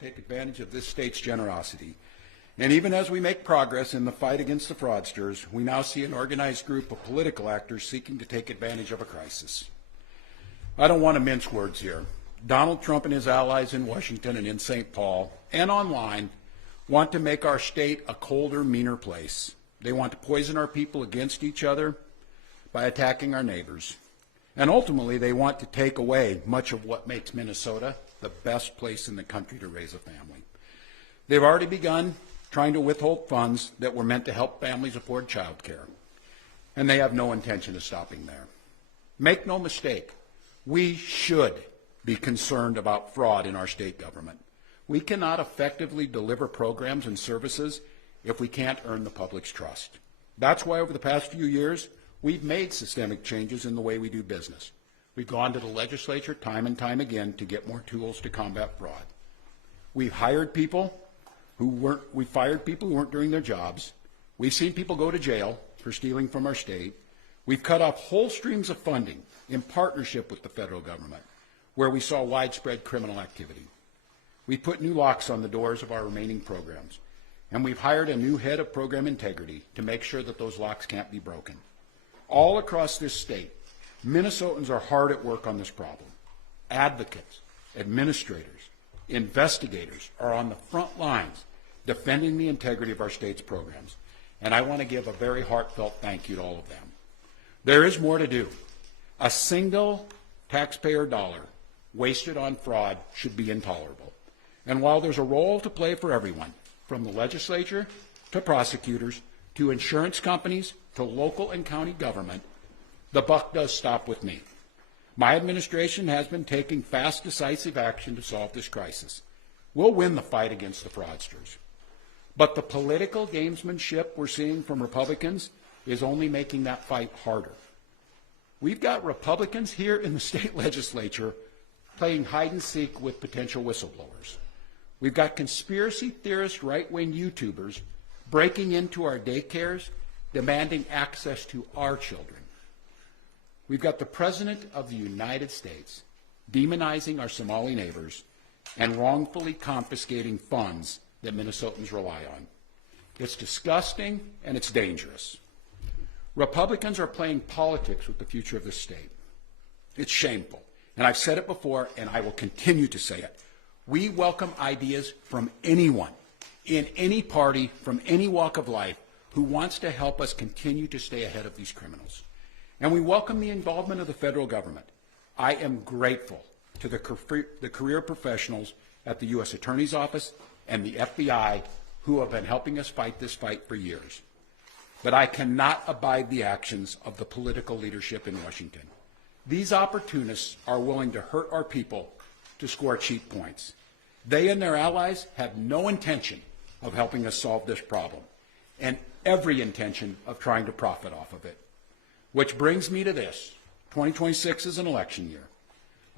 to take advantage of this state's generosity. And even as we make progress in the fight against the fraudsters, we now see an organized group of political actors seeking to take advantage of a crisis. I don't want to mince words here. Donald Trump and his allies in Washington and in St. Paul and online want to make our state a colder, meaner place. They want to poison our people against each other by attacking our neighbors. And ultimately, they want to take away much of what makes Minnesota the best place in the country to raise a family. They've already begun trying to withhold funds that were meant to help families afford child care. And they have no intention of stopping there. Make no mistake, we should be concerned about fraud in our state government. We cannot effectively deliver programs and services if we can't earn the public's trust. That's why over the past few years, we've made systemic changes in the way we do business. We've gone to the legislature time and time again to get more tools to combat fraud. We've hired people we fired people who weren't doing their jobs. We've seen people go to jail for stealing from our state. We've cut off whole streams of funding in partnership with the federal government, where we saw widespread criminal activity. We put new locks on the doors of our remaining programs, and we've hired a new head of program integrity to make sure that those locks can't be broken. All across this state, Minnesotans are hard at work on this problem. Advocates, administrators, investigators are on the front lines defending the integrity of our state's programs, and I want to give a very heartfelt thank you to all of them. There is more to do. A single taxpayer dollar wasted on fraud should be intolerable. And while there's a role to play for everyone, from the legislature to prosecutors to insurance companies to local and county government, the buck does stop with me. My administration has been taking fast, decisive action to solve this crisis. We'll win the fight against the fraudsters. But the political gamesmanship we're seeing from Republicans is only making that fight harder. We've got Republicans here in the state legislature playing hide and seek with potential whistleblowers. We've got conspiracy theorist right-wing YouTubers breaking into our daycares, demanding access to our children. We've got the President of the United States demonizing our Somali neighbors and wrongfully confiscating funds that Minnesotans rely on. It's disgusting and it's dangerous. Republicans are playing politics with the future of this state. It's shameful. And I've said it before, and I will continue to say it. We welcome ideas from anyone, in any party, from any walk of life, who wants to help us continue to stay ahead of these criminals. And we welcome the involvement of the federal government. I am grateful to the career professionals at the U.S. Attorney's Office and the FBI who have been helping us fight this fight for years. But I cannot abide the actions of the political leadership in Washington. These opportunists are willing to hurt our people to score cheap points. They and their allies have no intention of helping us solve this problem, and every intention of trying to profit off of it. Which brings me to this. 2026 is an election year.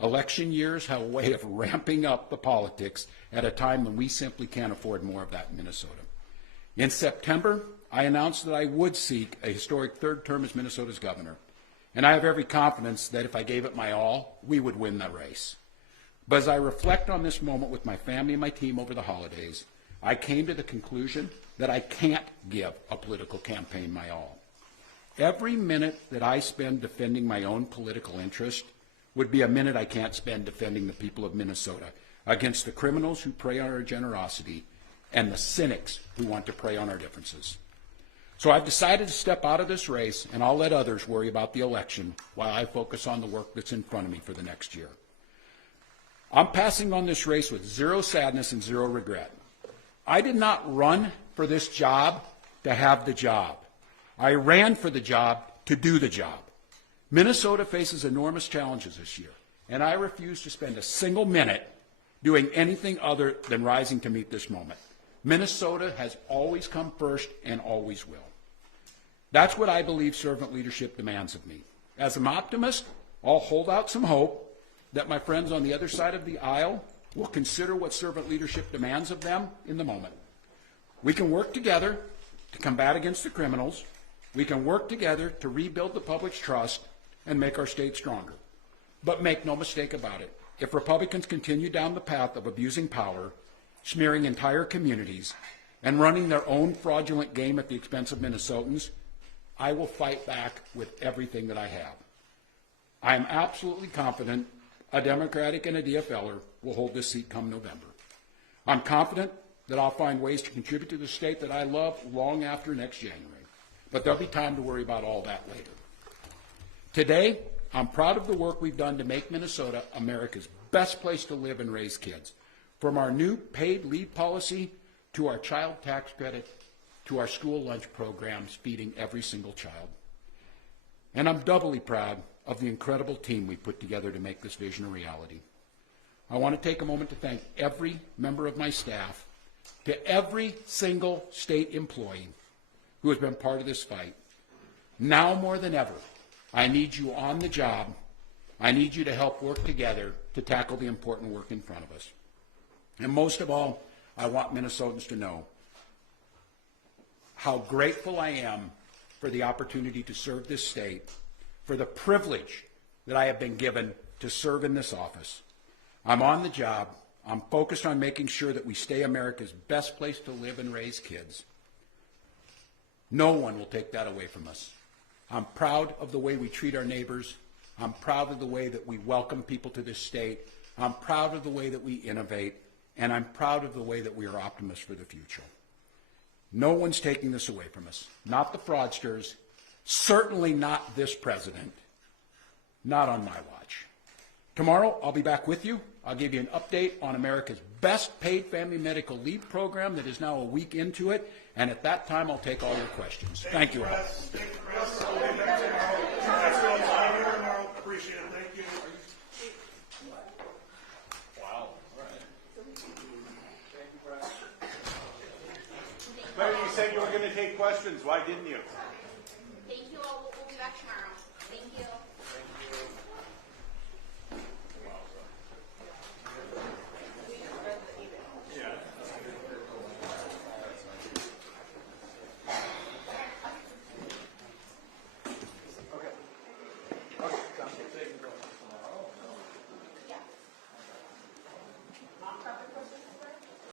Election years have a way of ramping up the politics at a time when we simply can't afford more of that in Minnesota. In September, I announced that I would seek a historic third term as Minnesota's governor, and I have every confidence that if I gave it my all, we would win the race. But as I reflect on this moment with my family and my team over the holidays, I came to the conclusion that I can't give a political campaign my all. Every minute that I spend defending my own political interest would be a minute I can't spend defending the people of Minnesota against the criminals who prey on our generosity and the cynics who want to prey on our differences. So I've decided to step out of this race, and I'll let others worry about the election while I focus on the work that's in front of me for the next year. I'm passing on this race with zero sadness and zero regret. I did not run for this job to have the job. I ran for the job to do the job. Minnesota faces enormous challenges this year, and I refuse to spend a single minute doing anything other than rising to meet this moment. Minnesota has always come first and always will. That's what I believe servant leadership demands of me. As an optimist, I'll hold out some hope that my friends on the other side of the aisle will consider what servant leadership demands of them in the moment. We can work together to combat against the criminals. We can work together to rebuild the public's trust and make our state stronger. But make no mistake about it, if Republicans continue down the path of abusing power smearing entire communities, and running their own fraudulent game at the expense of Minnesotans, I will fight back with everything that I have. I am absolutely confident a Democratic and a DFLer will hold this seat come November. I'm confident that I'll find ways to contribute to the state that I love long after next January. But there'll be time to worry about all that later. Today, I'm proud of the work we've done to make Minnesota America's best place to live and raise kids. From our new paid leave policy to our child tax credit to our school lunch programs feeding every single child. And I'm doubly proud of the incredible team we put together to make this vision a reality. I want to take a moment to thank every member of my staff, to every single state employee who has been part of this fight. Now more than ever, I need you on the job. I need you to help work together to tackle the important work in front of us. And most of all, I want Minnesotans to know how grateful I am for the opportunity to serve this state, for the privilege that I have been given to serve in this office. I'm on the job. I'm focused on making sure that we stay America's best place to live and raise kids. No one will take that away from us. I'm proud of the way we treat our neighbors. I'm proud of the way that we welcome people to this state. I'm proud of the way that we innovate. And I'm proud of the way that we are optimists for the future. No one's taking this away from us. Not the fraudsters. Certainly not this president. Not on my watch. Tomorrow, I'll be back with you. I'll give you an update on America's best paid family medical leave program that is now a week into it. And at that time, I'll take all your questions. Thank you all. Appreciate it. Thank you. Wow. All right. Thank you, Brad. But you said you were going to take questions. Why didn't you?